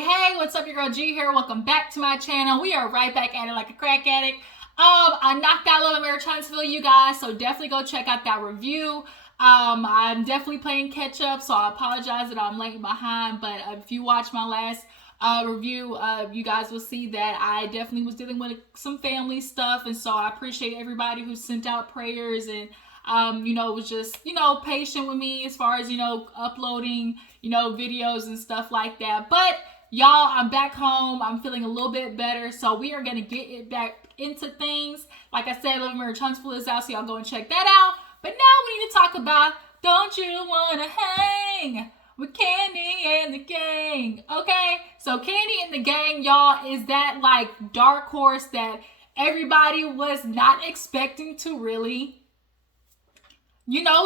Hey, what's up? Your girl G here. Welcome back to my channel. We are right back at it like a crack addict. I knocked out Love in Marriage, you guys, so definitely go check out that review. I'm definitely playing catch up, so I apologize that I'm late behind, but if you watch my last review, you guys will see that I definitely was dealing with some family stuff, and so I appreciate everybody who sent out prayers and was just, patient with me as far as, uploading, videos and stuff like that. But y'all, I'm back home. I'm feeling a little bit better. So we are going to get it back into things. Like I said, Love in Marriage is out, so y'all go and check that out. But now we need to talk about Don't You Wanna Hang with Kandi and the Gang. Okay, so Kandi and the Gang, y'all, is that like dark horse that everybody was not expecting to really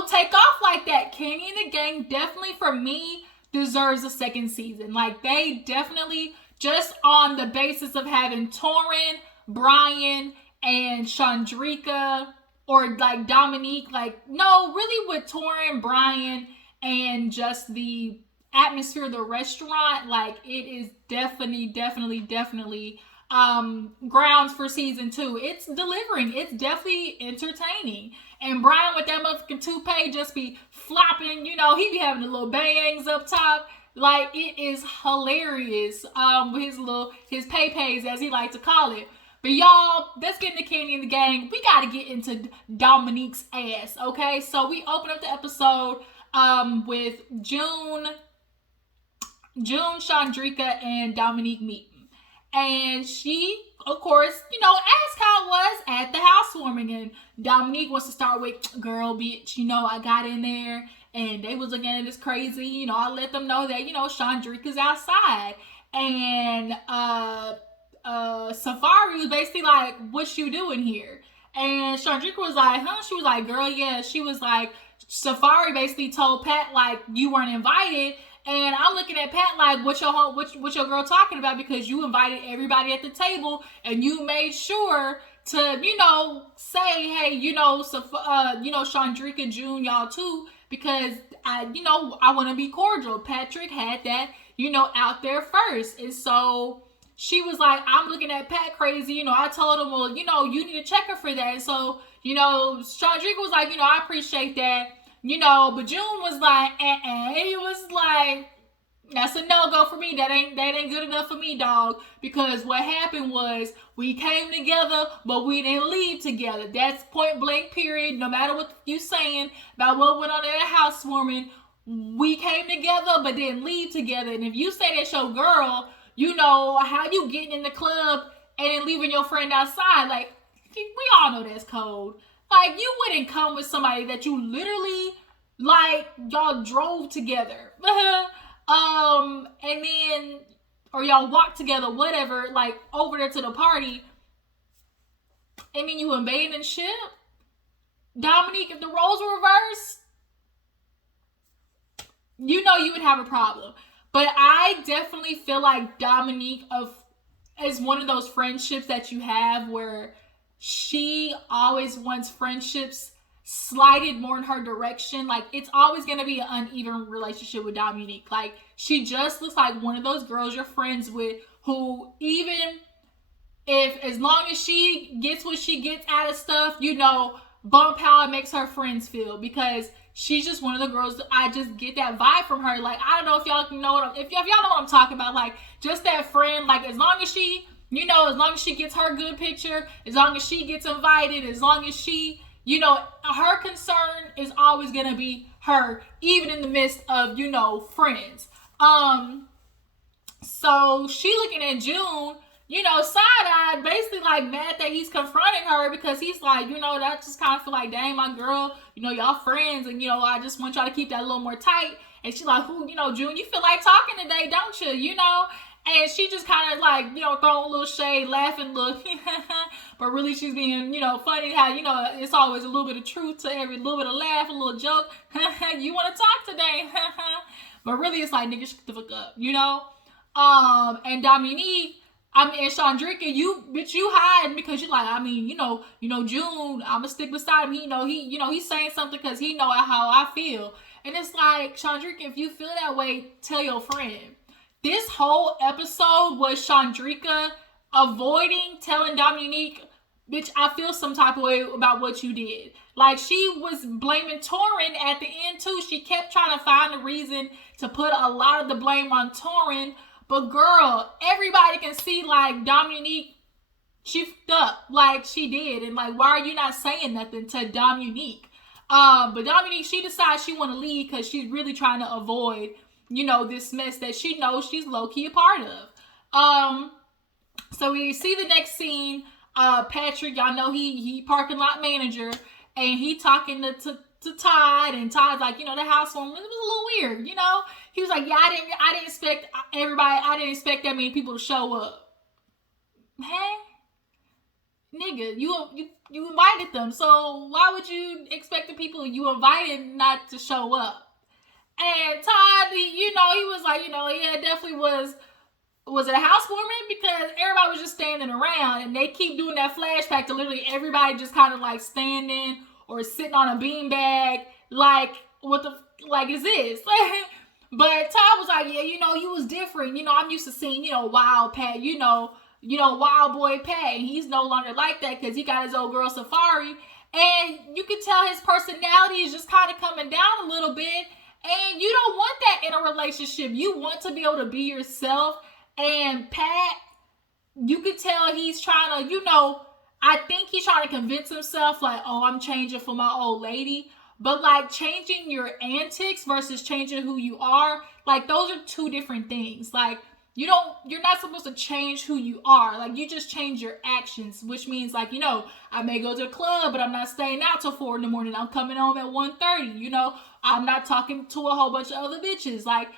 take off like that. Kandi and the Gang definitely, for me, deserves a second season. Like, they definitely, just on the basis of having Torin, Brian, and Shawndreca, or like Domunique, really with Torin, Brian, and just the atmosphere of the restaurant, like, it is definitely grounds for season 2. It's delivering. It's definitely entertaining. And Brian with that motherfucking toupee just be flopping, he be having the little bangs up top. Like, it is hilarious. With his pay-pays, as he like to call it. But y'all, let's get into Kandi and the Gang. We gotta get into Dominique's ass, okay? So we open up the episode with June, Shawndreca, and Domunique meeting. And she, of course, asked how it was at the housewarming. And Domunique wants to start with, girl, bitch, I got in there and they was looking at this crazy. I let them know that, Shawndreca's outside. And Safari was basically like, what you doing here? And Shawndreca was like, huh? She was like, girl, yeah. She was like, Safari basically told Pat, like, you weren't invited. And I'm looking at Pat like, what your girl talking about? Because you invited everybody at the table and you made sure to, say, hey, Shawndreca, June, y'all too, because I want to be cordial. Patrick had that, out there first. And so she was like, I'm looking at Pat crazy. I told him, well, you need to check her for that. And so, Shawndreca was like, I appreciate that. But June was like, He was like, that's a no-go for me. That ain't good enough for me, dog. Because what happened was we came together, but we didn't leave together. That's point blank, period. No matter what you saying about what went on at the housewarming, we came together, but didn't leave together. And if you say that's your girl, how you getting in the club and then leaving your friend outside? Like, we all know that's cold. Like, you wouldn't come with somebody that you literally, like, y'all drove together. And then, or y'all walked together, whatever, like, over there to the party. And then you abandon ship. Domunique, if the roles were reversed, you would have a problem. But I definitely feel like Domunique is one of those friendships that you have where she always wants friendships slighted more in her direction. Like, it's always going to be an uneven relationship with Domunique. Like, she just looks like one of those girls you're friends with who, even if, as long as she gets what she gets out of stuff, bump how it makes her friends feel. Because she's just one of the girls that I just get that vibe from her. Like, I don't know if y'all know if y'all know what I'm talking about. Like, just that friend, like, as long as she, as long as she gets her good picture, as long as she gets invited, as long as she, her concern is always going to be her, even in the midst of, friends. So she looking at June, side-eyed, basically like mad that he's confronting her because he's like, that just kind of feel like, dang, my girl, y'all friends, and, I just want y'all to keep that a little more tight. And she's like, who, June, you feel like talking today, don't you, And she just kind of like, throwing a little shade, laughing, look, but really she's being, funny how, it's always a little bit of truth to every little bit of laugh, a little joke. You want to talk today? But really it's like, nigga, shut the fuck up, And Domunique, and Shawndreca, you hiding because you like, June, I'ma stick beside him. He's saying something because he know how I feel. And it's like, Shawndreca, if you feel that way, tell your friend. this whole episode was Shawndreca avoiding telling Domunique, bitch, I feel some type of way about what you did. Like, she was blaming Torin at the end, too. She kept trying to find a reason to put a lot of the blame on Torin. But, girl, everybody can see, like, Domunique, she fucked up like she did. And, like, why are you not saying nothing to Domunique? But Domunique, she decides she want to leave because she's really trying to avoid, this mess that she knows she's low-key a part of. So we see the next scene. Patrick, y'all know he parking lot manager, and he talking to Todd, and Todd's like, the housewarming, it was a little weird, He was like, yeah, I didn't expect everybody, I didn't expect that many people to show up. Hey, nigga, you invited them, so why would you expect the people you invited not to show up? And Todd, he was like, yeah, it definitely was it a housewarming? Because everybody was just standing around, and they keep doing that flashback to literally everybody just kind of like standing or sitting on a beanbag, like, what the, like, is this? But Todd was like, yeah, you was different. I'm used to seeing, Wild Pat, Wild Boy Pat, and he's no longer like that because he got his old girl Safari, and you can tell his personality is just kind of coming down a little bit, and you don't want that in a relationship. You want to be able to be yourself. And Pat, you could tell he's trying to, I think he's trying to convince himself, like, oh, I'm changing for my old lady. But, like, changing your antics versus changing who you are, like, those are two different things. Like, you're not supposed to change who you are. Like, you just change your actions, which means, like, I may go to the club, but I'm not staying out till 4 a.m. I'm coming home at 1:30, I'm not talking to a whole bunch of other bitches. Like,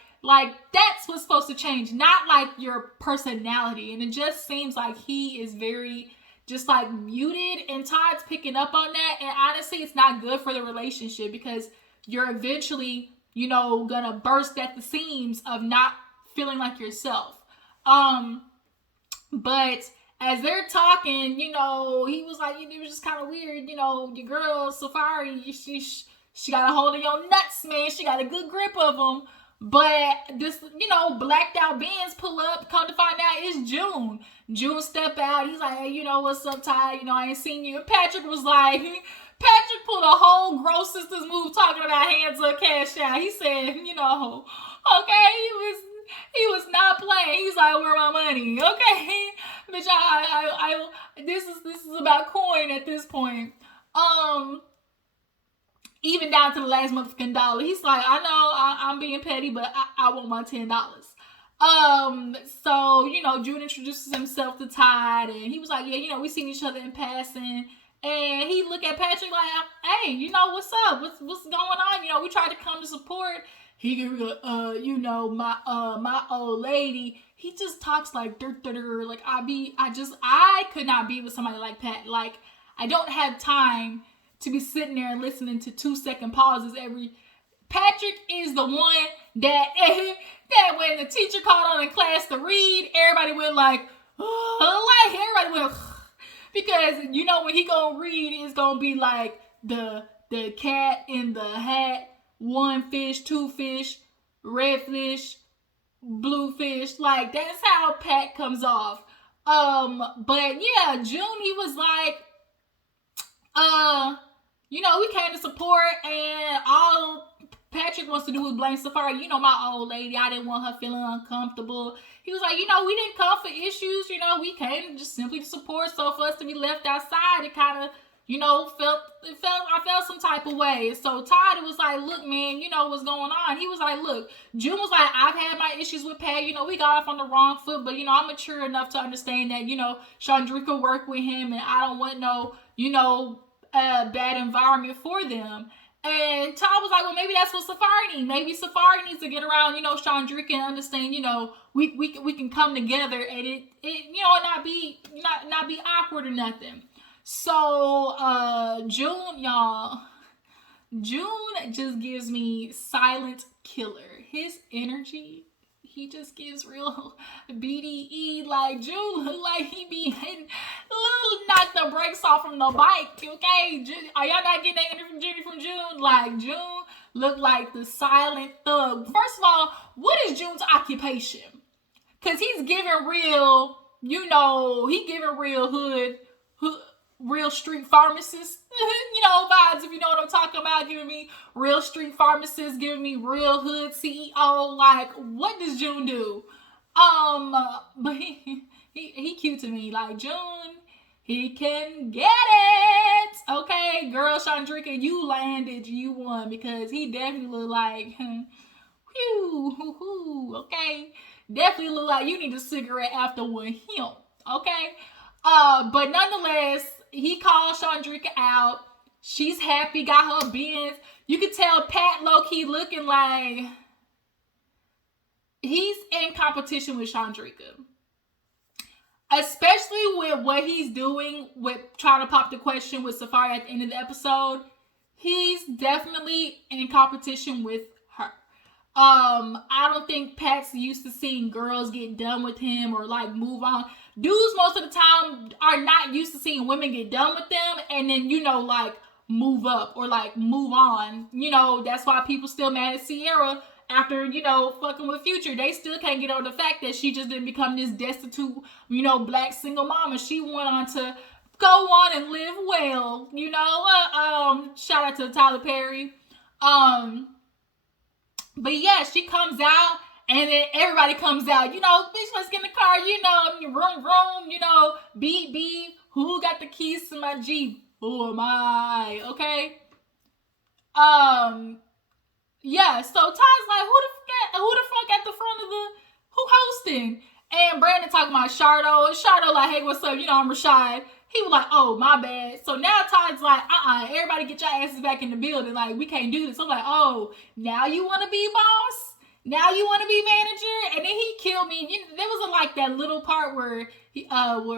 that's what's supposed to change, not, like, your personality. And it just seems like he is very, just, like, muted, and Todd's picking up on that. And honestly, it's not good for the relationship because you're eventually, gonna burst at the seams of not feeling like yourself. But as they're talking, he was like, it was just kind of weird, your girl, Safari, she got a hold of your nuts, man. She got a good grip of them. But this, blacked out Benz pull up, come to find out it's June. June step out. He's like, hey, what's up, Ty? I ain't seen you. And Patrick was like, Patrick pulled a whole Gross Sisters move talking about hands up, Cashapp. He said, okay, he was not playing. He's like, where my money? Okay, bitch, I this is about coin at this point. Even down to the last motherfucking dollar. He's like, I know I'm being petty, but I want my $10. So, June introduces himself to Todd, and he was like, yeah, we seen each other in passing. And he looked at Patrick like, hey, what's up? What's going on? We tried to come to support. He could my old lady. He just talks like dirt. Like, I could not be with somebody like Pat. Like, I don't have time to be sitting there and listening to 2-second pauses every. Patrick is the one that when the teacher called on in class to read, everybody went like, everybody went, because when he gonna read, it's gonna be like the cat in the hat, 1 fish, 2 fish, red fish, blue fish. Like, that's how Pat comes off. But yeah, June, he was like, we came to support, and all Patrick wants to do is blame Safari. My old lady, I didn't want her feeling uncomfortable. He was like, we didn't come for issues. We came just simply to support. So for us to be left outside, it kind of, I felt some type of way. So Todd was like, look, man, what's going on? He was like, look, June was like, I've had my issues with Pat. We got off on the wrong foot, but, I'm mature enough to understand that, Shawndreca worked with him, and I don't want no, bad environment for them. And Todd was like, well, maybe that's what Safari needs. Maybe Safari needs to get around, Shawndreca and understand, we can come together and it not be awkward or nothing. So June just gives me silent killer. His energy, he just gives real BDE. Like, June look like he be hitting, knock the brakes off from the bike. Okay, are y'all not getting that energy from June? Like, June look like the silent thug. First of all, what is June's occupation? Cause he's giving real, he giving real hood, real street pharmacist, vibes, if you know what I'm talking about, giving me real street pharmacist, giving me real hood CEO. Like, what does June do? But he cute to me. Like, June, he can get it. Okay, girl, Shawndreca, you landed, you won, because he definitely look like, okay, definitely look like you need a cigarette after with him. Okay, but nonetheless, he called Shawndreca out. She's happy, got her Benz. You could tell Pat low-key looking like he's in competition with Shawndreca. Especially with what he's doing with trying to pop the question with Safari at the end of the episode. He's definitely in competition with her. I don't think Pat's used to seeing girls get done with him or like move on. Dudes most of the time are not used to seeing women get done with them and then, like move up or like move on. That's why people still mad at Sierra after, fucking with Future. They still can't get over the fact that she just didn't become this destitute, black single mama. She went on to go on and live well, shout out to Tyler Perry. But yeah, she comes out and then everybody comes out, bitch, let's get in the car, vroom, beep, beep, who got the keys to my Jeep? Who am I? Okay. Yeah, so Todd's like, who the fuck at the front of who hosting? And Brandon talking about Shardo. Shardo like, hey, what's up? I'm Rashad. He was like, oh, my bad. So now Todd's like, everybody get your asses back in the building. Like, we can't do this. I'm like, oh, now you want to be boss? Now you want to be manager? And then he killed me. There was like that little part where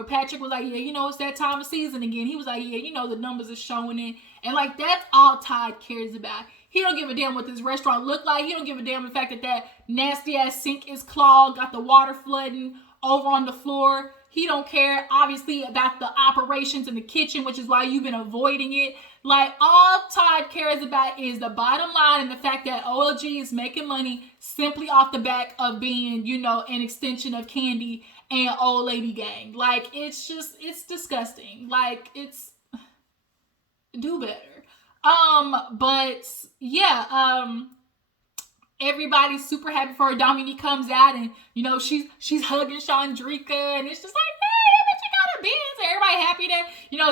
Patrick was like, yeah, it's that time of season again. He was like, yeah, the numbers are showing it. And like, that's all Todd cares about. He don't give a damn what this restaurant look like. He don't give a damn the fact that nasty ass sink is clogged, got the water flooding over on the floor. He don't care, obviously, about the operations in the kitchen, which is why you've been avoiding it. Like, all Todd cares about is the bottom line and the fact that OLG is making money simply off the back of being, an extension of Kandi and Old Lady Gang. Like, it's disgusting. Like, do better. But yeah, everybody's super happy for her. Domunique comes out and, she's hugging Shawndreca and it's just like, hey, but you got a Benz. Everybody happy that,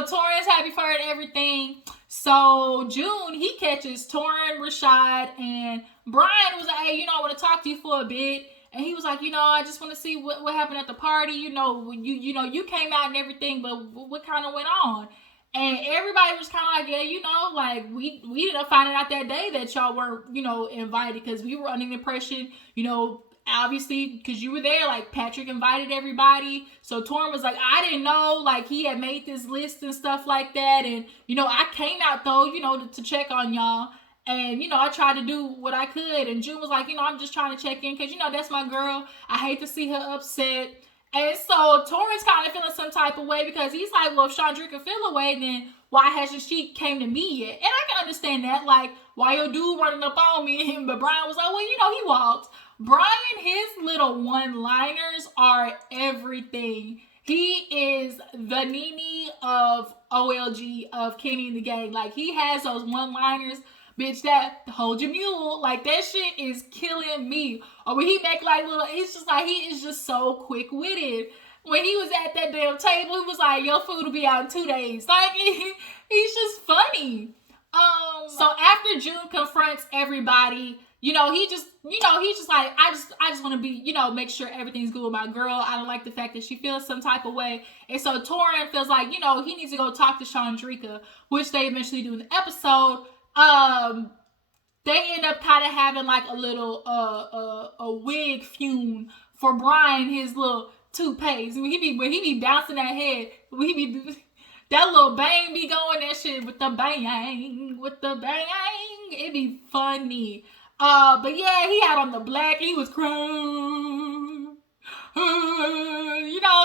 Torrance happy for her and everything. So June, he catches Torrin, Rashad, and Brian was like, hey, I want to talk to you for a bit. And he was like, I just want to see what happened at the party. You you came out and everything, but what kind of went on? And everybody was kind of like, yeah, like we ended up finding out that day that y'all weren't, invited because we were under the impression, obviously because you were there, like Patrick invited everybody. So Torrin was like, I didn't know, like he had made this list and stuff like that. And, I came out though, to check on y'all. And, I tried to do what I could. And June was like, I'm just trying to check in because, that's my girl. I hate to see her upset. And so Torrance kind of feeling some type of way because he's like, well, if Shawndreca feel away, then why hasn't she came to me yet? And I can understand that. Like, why your dude running up on me? But Brian was like, well, he walked. Brian, his little one-liners are everything. He is the Nene of OLG, of Kandi and the Gang. Like, he has those one-liners. Bitch, that hold your mule. Like, that shit is killing me. Or when he make like little, it's just like, he is just so quick-witted. When he was at that damn table, he was like, your food will be out in 2 days. Like, he's just funny. So after June confronts everybody, he just like, I just want to be, make sure everything's good with my girl. I don't like the fact that she feels some type of way. And so Torrin feels like, he needs to go talk to Shawndreca, which they eventually do in the episode. They end up kind of having like a little a wig fume for Brian, his little toupees. When he be bouncing that head, when he be that little bang be going, that shit with the bang, it be funny. But yeah, he had on the black, he was crying.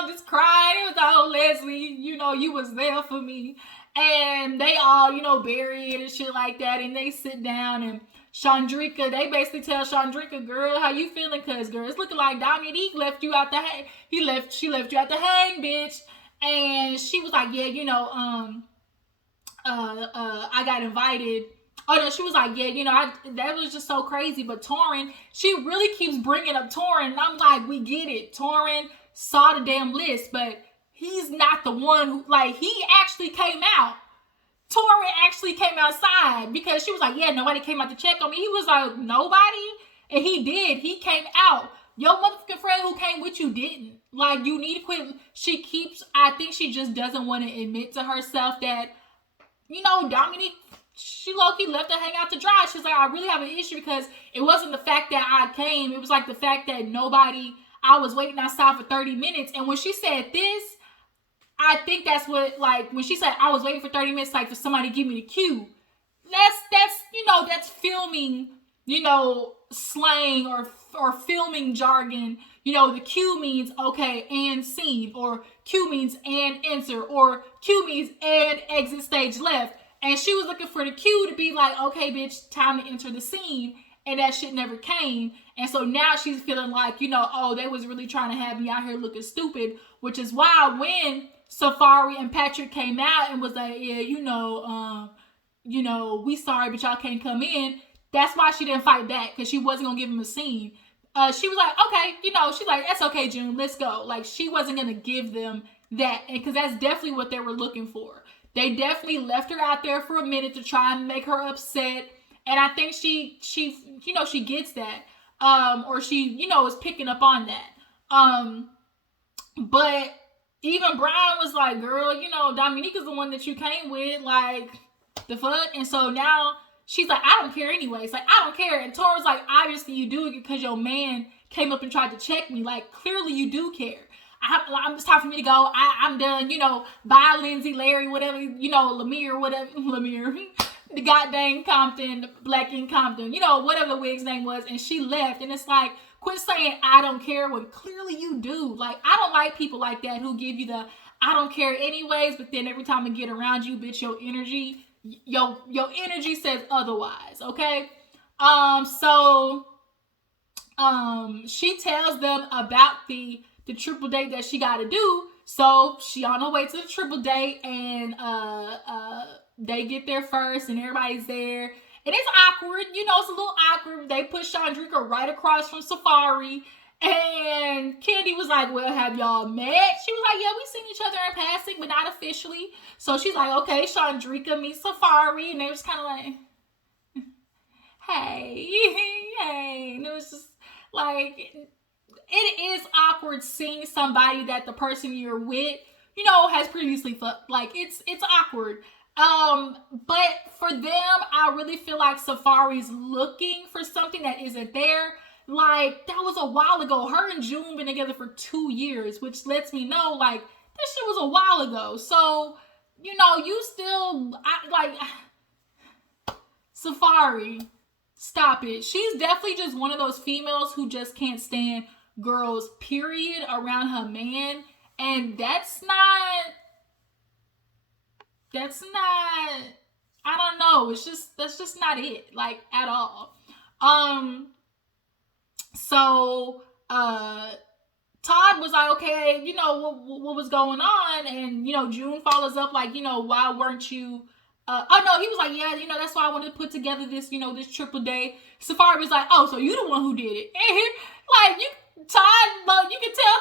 Just crying. It was all Leslie, you was there for me. And they all, bury it and shit like that. And they sit down and Shawndreca, they basically tell Shawndreca, girl, how you feeling? Cause girl, it's looking like Domunique left you out the she left you at the hang, bitch. And she was like, yeah, I got invited. Oh no, she was like, yeah, that was just so crazy. But Torin, she really keeps bringing up Torin, and I'm like, we get it. Torin saw the damn list, but he's not the one who, like, he actually came out. Torin actually came outside because she was like, yeah, nobody came out to check on me. He was like, nobody? And he did. He came out. Your motherfucking friend who came with you didn't. Like, you need to quit. I think she just doesn't want to admit to herself that, Domunique, she low-key left her hang out to dry. She's like, I really have an issue because it wasn't the fact that I came. It was like the fact that I was waiting outside for 30 minutes. And when she said this, I think that's what, like, when she said I was waiting for 30 minutes, like, for somebody to give me the cue. That's filming, slang or filming jargon. The cue means, okay, and scene, or cue means and enter, or cue means and exit stage left. And she was looking for the cue to be like, okay, bitch, time to enter the scene. And that shit never came. And so now she's feeling like, oh, they was really trying to have me out here looking stupid, which is why when Safari and Patrick came out and was like, yeah, we sorry, but y'all can't come in. That's why she didn't fight back, because she wasn't going to give him a scene. She was like, okay, she's like, that's okay, June, let's go. Like, she wasn't going to give them that, because that's definitely what they were looking for. They definitely left her out there for a minute to try and make her upset. And I think she gets that. Or she, is picking up on that. But even Brian was like, girl, Domunique is the one that you came with, like, the fuck? And so now she's like, I don't care anyways. Like, I don't care. And Tora's like, obviously you do it because your man came up and tried to check me. Like, clearly you do care. It's time for me to go. I'm done. Bye, Lindsay, Larry, whatever, Lemire, whatever, Lemire, the goddamn Compton, Black in Compton, whatever the wig's name was. And she left. And it's like, quit saying I don't care when clearly you do. Like, I don't like people like that who give you the I don't care anyways, but then every time I get around you, bitch, your energy says otherwise, okay? She tells them about the triple date that she got to do. So she on her way to the triple date, and they get there first, and everybody's there. And it's awkward, it's a little awkward. They put Shawndreca right across from Safari. And Kandi was like, well, have y'all met? She was like, yeah, we seen each other in passing, but not officially. So she's like, okay, Shawndreca meets Safari. And they was kind of like, hey. And it was just like, it is awkward seeing somebody that the person you're with, has previously fucked. Like, it's awkward. But for them, I really feel like Safari's looking for something that isn't there. Like, that was a while ago. Her and June been together for 2 years, which lets me know, like, this shit was a while ago. So, you still, Safari, stop it. She's definitely just one of those females who just can't stand girls, period, around her man. And that's not, I don't know. That's just not it, like, at all. So, Todd was like, okay, what was going on? And, June follows up like, why weren't you, oh no, he was like, yeah, that's why I wanted to put together this, this triple date. Safari was like, oh, so you the one who did it. And you can tell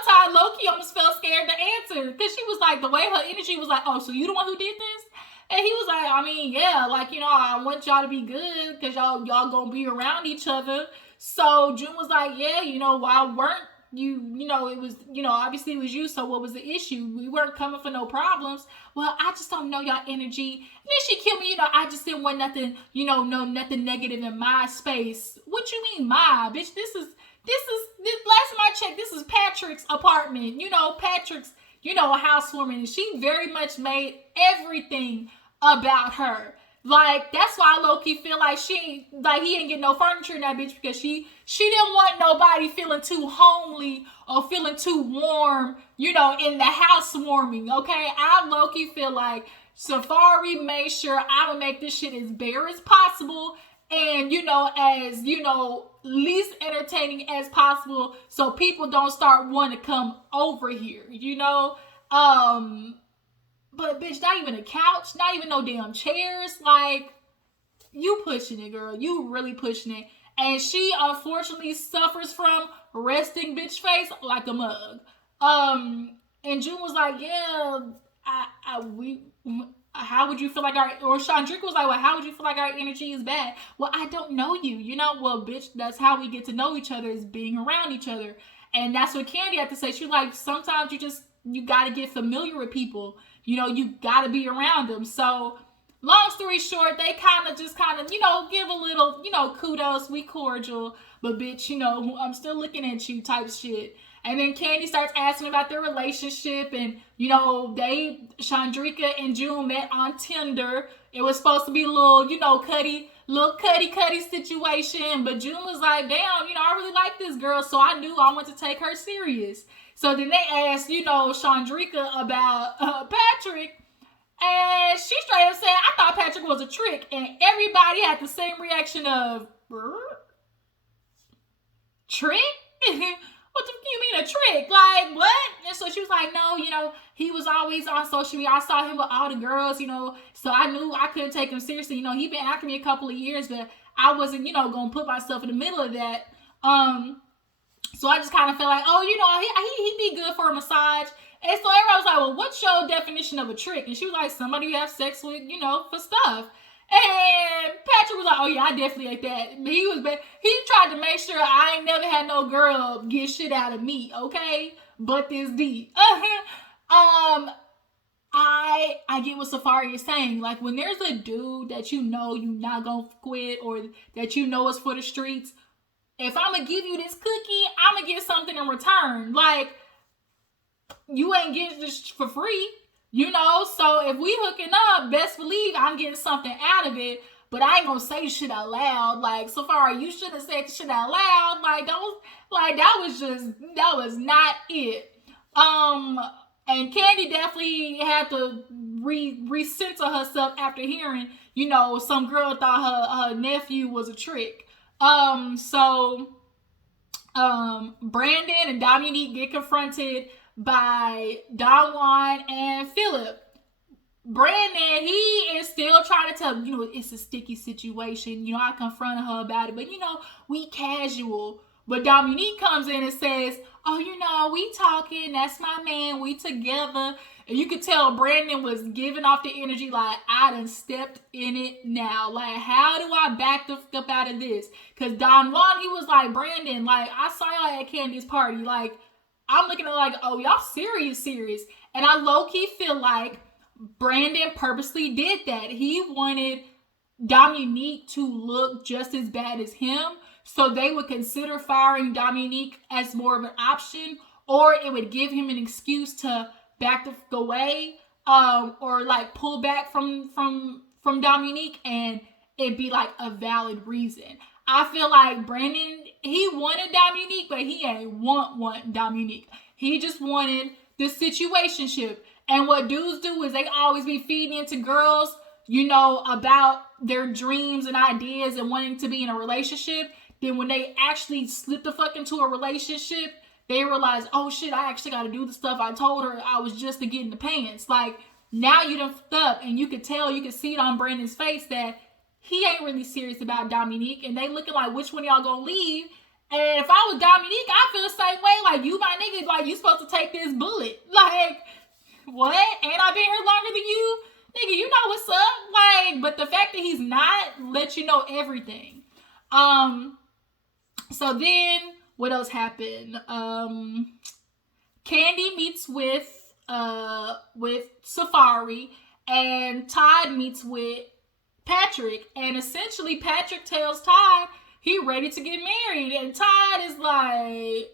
Todd low-key almost felt scared to answer, because she was like, the way her energy was like, oh, so you the one who did this? And he was like, I mean, yeah, like, I want y'all to be good, because y'all gonna be around each other. So June was like, yeah, why weren't you, it was, obviously it was you, so what was the issue? We weren't coming for no problems. Well, I just don't know y'all energy. And then she killed me, I just didn't want nothing, nothing negative in my space. What you mean my? Bitch, this last time I checked, this is Patrick's apartment. Patrick's, a housewarming. And she very much made everything about her. Like, that's why I low-key feel like he ain't get no furniture in that bitch, because she didn't want nobody feeling too homely or feeling too warm, in the housewarming, okay? I low-key feel like Safari made sure I would make this shit as bare as possible, and, as, least entertaining as possible so people don't start wanting to come over here, But bitch, not even a couch, not even no damn chairs. Like, you pushing it, girl. You really pushing it. And she unfortunately suffers from resting bitch face like a mug. And June was like, yeah, how would you feel like or Shawndreca was like, well, how would you feel like our energy is bad? Well, I don't know you, well, bitch, that's how we get to know each other, is being around each other. And that's what Kandi had to say. She was like, sometimes you got to get familiar with people. You got to be around them. So, long story short, they kind of, give a little, kudos, we cordial, but bitch, I'm still looking at you type shit. And then Kandi starts asking about their relationship, and, Shawndreca and June met on Tinder. It was supposed to be a little, cuddy situation, but June was like, damn, I really like this girl, so I knew I wanted to take her serious. So then they asked, Shawndreca about Patrick, and she straight up said, I thought Patrick was a trick, and everybody had the same reaction of, trick? What the fuck you mean a trick? Like, what? And so she was like, no, he was always on social media. I saw him with all the girls, so I knew I couldn't take him seriously. He been after me a couple of years, but I wasn't, going to put myself in the middle of that. So I just kind of felt like, oh, he'd be good for a massage. And so everybody was like, well, what's your definition of a trick? And she was like, somebody you have sex with, for stuff. And Patrick was like, oh yeah, I definitely ate that. He tried to make sure I ain't never had no girl get shit out of me, okay? But this D. I get what Safari is saying. Like, when there's a dude that you're not gonna quit, or that is for the streets, if I'm gonna give you this cookie, I'm gonna get something in return. Like, you ain't getting this for free. So if we hooking up, best believe I'm getting something out of it, but I ain't gonna say shit out loud. Like, Safari, you should have said shit out loud. Like, that was not it. And Kandi definitely had to recenter herself after hearing, some girl thought her nephew was a trick. So Brandon and Domunique get confronted by Don Juan and Philip. Brandon, he is still trying to tell, it's a sticky situation. I confronted her about it, but we casual. But Domunique comes in and says, oh, we talking, that's my man, we together. And you could tell Brandon was giving off the energy like, I done stepped in it now. Like, how do I back the fuck up out of this? Because Don Juan, he was like, Brandon, like, I saw y'all at Kandi's party. Like, I'm looking at it like, oh, y'all serious. And I low-key feel like Brandon purposely did that. He wanted Domunique to look just as bad as him, so they would consider firing Domunique as more of an option, or it would give him an excuse to back the fuck away, or like pull back from Domunique, and it'd be like a valid reason. I feel like Brandon, he wanted Domunique, but he ain't want Domunique. He just wanted the situationship. And what dudes do is they always be feeding into girls, about their dreams and ideas and wanting to be in a relationship. Then when they actually slip the fuck into a relationship, they realize, oh shit, I actually got to do the stuff I told her I was just to get in the pants. Like, now you done fucked up, and you could see it on Brandon's face that he ain't really serious about Domunique, and they looking like, which one of y'all gonna leave? And if I was Domunique, I feel the same way. Like, you my nigga, like, you supposed to take this bullet. Like, what? And I've been here longer than you? Nigga, you know what's up? Like, but the fact that he's not lets you know everything. So then, what else happened? Kandi meets with Safari, and Todd meets with Patrick, and essentially Patrick tells Todd he ready to get married, and Todd is like,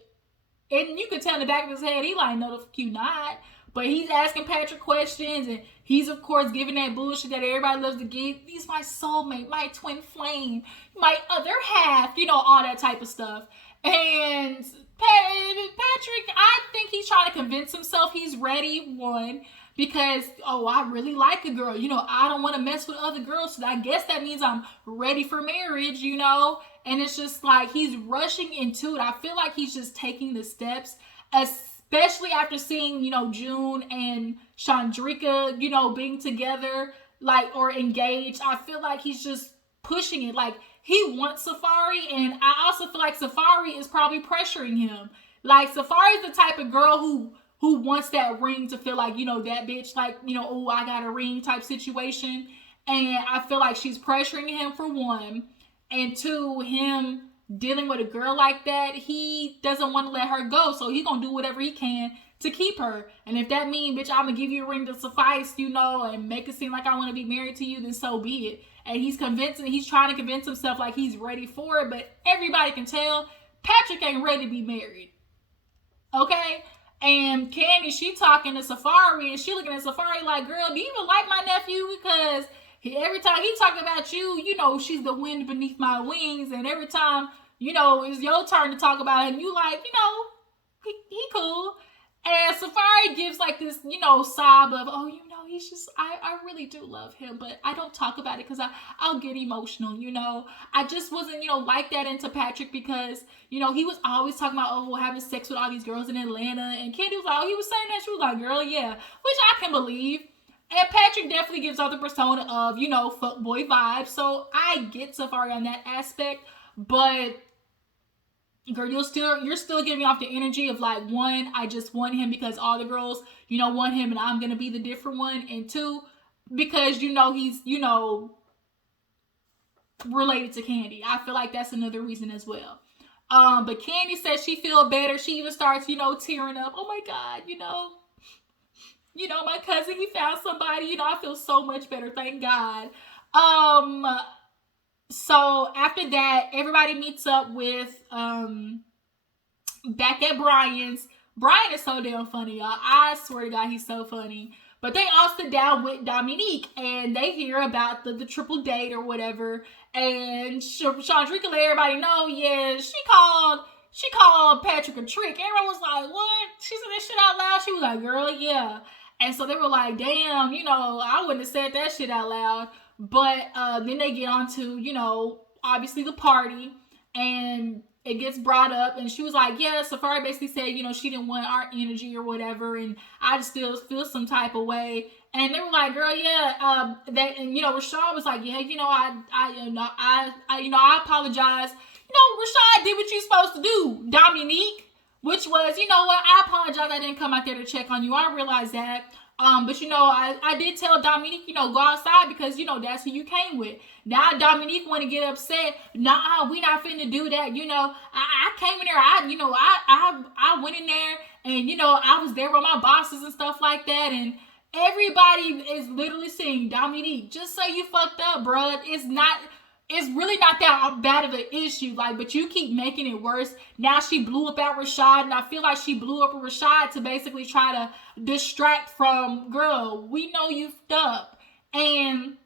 and you can tell in the back of his head, he like, no the fuck you not. But he's asking Patrick questions, and he's of course giving that bullshit that everybody loves to give. He's my soulmate, my twin flame, my other half, all that type of stuff. And Patrick, I think he's trying to convince himself he's ready, one. because, oh, I really like a girl. I don't want to mess with other girls. So I guess that means I'm ready for marriage, And it's just like he's rushing into it. I feel like he's just taking the steps, especially after seeing, June and Shawndreca, being together, like, or engaged. I feel like he's just pushing it. Like, he wants Safari, and I also feel like Safari is probably pressuring him. Like, Safari's the type of girl who wants that ring to feel like, that bitch, like, oh, I got a ring type situation. And I feel like she's pressuring him, for one. And two, him dealing with a girl like that, he doesn't want to let her go. So he's going to do whatever he can to keep her. And if that means, bitch, I'm going to give you a ring to suffice, and make it seem like I want to be married to you, then so be it. And he's trying to convince himself like he's ready for it. But everybody can tell Patrick ain't ready to be married. Okay? And Kandi, she talking to Safari, and she looking at Safari like, girl, do you even like my nephew? Because every time he talk about you, she's the wind beneath my wings. And every time, it's your turn to talk about him, you like, he cool. And Safari gives like this, sob of, oh, he's just, I really do love him, but I don't talk about it because I'll get emotional, I just wasn't, like that into Patrick because, he was always talking about, oh, having sex with all these girls in Atlanta. And Kandi was like, oh, he was saying that. She was like, girl, yeah, which I can believe. And Patrick definitely gives off the persona of, fuckboy vibes. So I get Safari on that aspect, but girl, you're still giving off the energy of like, one, I just want him because all the girls, want him and I'm gonna be the different one. And two, because he's, related to Kandi. I feel like that's another reason as well. But Kandi says she feel better. She even starts, tearing up. Oh my God, my cousin, he found somebody, I feel so much better. Thank God. So after that, everybody meets up with, back at Brian's. Brian is so damn funny, y'all. I swear to God, he's so funny. But they all sit down with Domunique, and they hear about the triple date or whatever. And Shawndreca let everybody know, yeah, she called Patrick a trick. Everyone was like, what? She said that shit out loud? She was like, girl, yeah. And so they were like, damn, I wouldn't have said that shit out loud. But then they get on to, obviously the party. And it gets brought up. And she was like, yeah, Safari basically said, she didn't want our energy or whatever. And I just still feel some type of way. And they were like, girl, yeah. And Rashad was like, yeah, I apologize. Rashad did what you're supposed to do, Domunique. Which was, I apologize I didn't come out there to check on you. I realized that. But I did tell Domunique, go outside because, that's who you came with. Now Domunique want to get upset. Nah, we not finna do that. I came in there. I went in there and, I was there with my bosses and stuff like that. And everybody is literally saying, Domunique, just say you fucked up, bruh. It's really not that bad of an issue, but you keep making it worse. Now she blew up at Rashad, and I feel like she blew up at Rashad to basically try to distract from, girl, we know you fucked up. And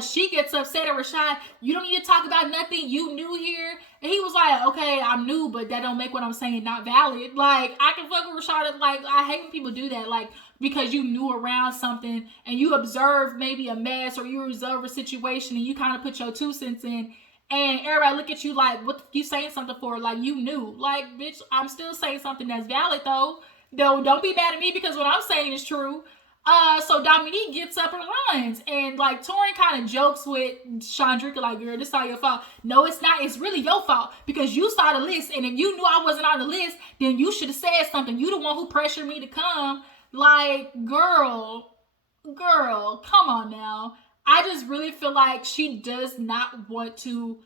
she gets upset at Rashad. You don't need to talk about nothing you knew here. And he was like, okay, I'm new, but that don't make what I'm saying not valid. Like, I can fuck with Rashad. Like, I hate when people do that. Like, because you knew around something and you observed maybe a mess or you observed a situation and you kind of put your 2 cents in and everybody look at you like, what you saying something for? Like, you knew. Like, bitch, I'm still saying something that's valid though. Don't be mad at me because what I'm saying is true. So Domunique gets up and runs. And like Torin kind of jokes with Shawndreca like, girl, this is all your fault. No, it's not. It's really your fault because you saw the list. And if you knew I wasn't on the list, then you should have said something. You the one who pressured me to come. Like, girl, come on now. I just really feel like she does not want to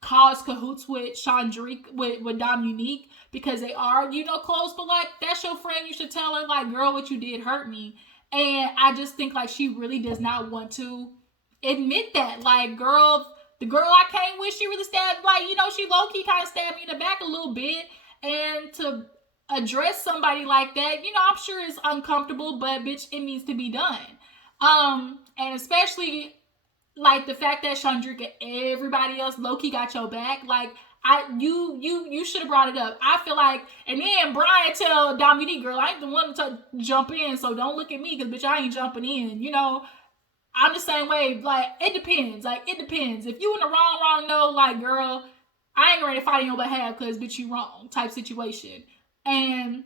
cause cahoots with Shawndreca, with Domunique, because they are, close, but like, that's your friend. You should tell her, like, girl, what you did hurt me. And I just think like she really does not want to admit that. Like, girl, the girl I came with, she really stabbed, like, she low-key kind of stabbed me in the back a little bit. And to address somebody like that, I'm sure it's uncomfortable, but bitch, it needs to be done. And especially like the fact that Shawndreca, everybody else low-key got your back. Like, You should have brought it up. I feel like, and then Brian tell Domunique, girl, I ain't the one to jump in, so don't look at me, because bitch, I ain't jumping in. You know, I'm the same way. Like, it depends. Like, it depends. If you in the wrong, no, like, girl, I ain't ready to fight on your behalf because bitch, you wrong type situation. And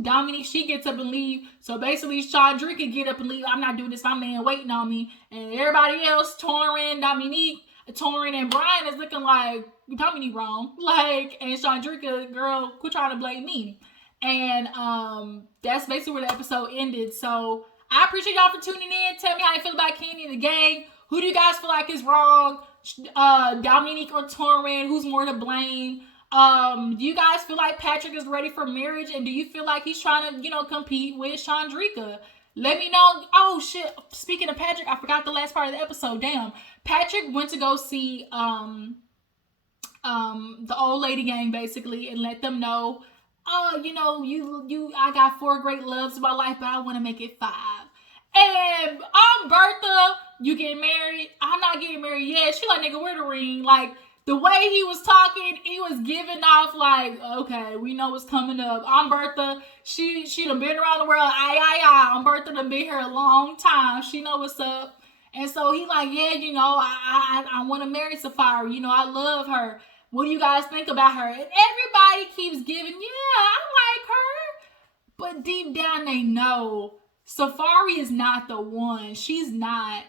Domunique, she gets up and leave. So basically, Shawndreca get up and leave. I'm not doing this. My man waiting on me. And everybody else, Torin, Domunique, Torin, and Brian is looking like, Domunique wrong. Like, and Shawndreca, girl, quit trying to blame me. And that's basically where the episode ended. So I appreciate y'all for tuning in. Tell me how you feel about Kandi and the gang. Who do you guys feel like is wrong? Domunique or Torin? Who's more to blame? Do you guys feel like Patrick is ready for marriage? And do you feel like he's trying to, compete with Shawndreca? Let me know. Oh, shit. Speaking of Patrick, I forgot the last part of the episode. Damn. Patrick went to go see the old lady gang, basically, and let them know, I got 4 great loves in my life, but I want to make it 5. And Bertha, you getting married? I'm not getting married yet. She like, nigga, where the ring? Like, the way he was talking, he was giving off like, okay, we know what's coming up. Bertha, she done been around the world. Bertha done been here a long time. She know what's up. And so he like, yeah, I want to marry Safari. I love her. What do you guys think about her? And everybody keeps giving, yeah, I like her. But deep down they know Safari is not the one. She's not,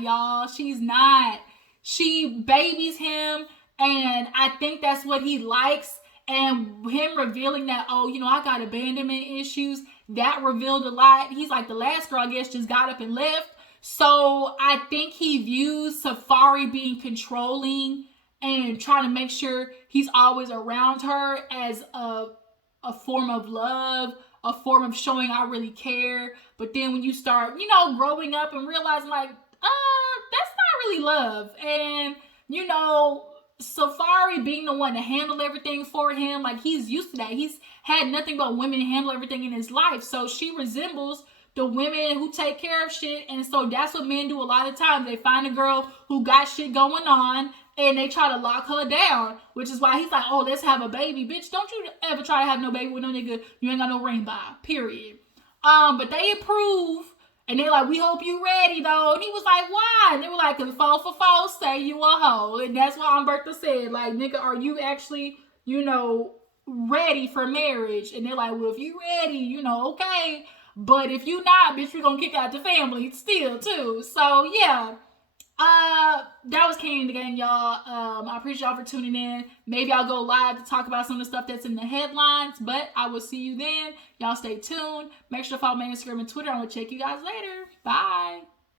y'all. She's not. She babies him, and I think that's what he likes. And him revealing that, I got abandonment issues, that revealed a lot. He's like, the last girl, I guess, just got up and left. So I think he views Safari being controlling and trying to make sure he's always around her as a form of love, a form of showing I really care. But then when you start, growing up and realizing like, that's not really love. And, Safari being the one to handle everything for him, like he's used to that. He's had nothing but women handle everything in his life. So she resembles the women who take care of shit. And so that's what men do a lot of times. They find a girl who got shit going on and they try to lock her down, which is why he's like, oh, let's have a baby. Bitch, don't you ever try to have no baby with no nigga you ain't got no ring by, period. But they approve. And they're like, we hope you ready, though. And he was like, why? And they were like, because 4 for 4 say you a hoe. And that's what Bertha said. Like, nigga, are you actually, ready for marriage? And they're like, well, if you ready, okay. But if you not, bitch, we're going to kick out the family still, too. So, yeah. That was Kandi and the gang, y'all. I appreciate y'all for tuning in. Maybe I'll go live to talk about some of the stuff that's in the headlines, but I will see you then. Y'all stay tuned. Make sure to follow me on Instagram and Twitter. I'm going to check you guys later. Bye.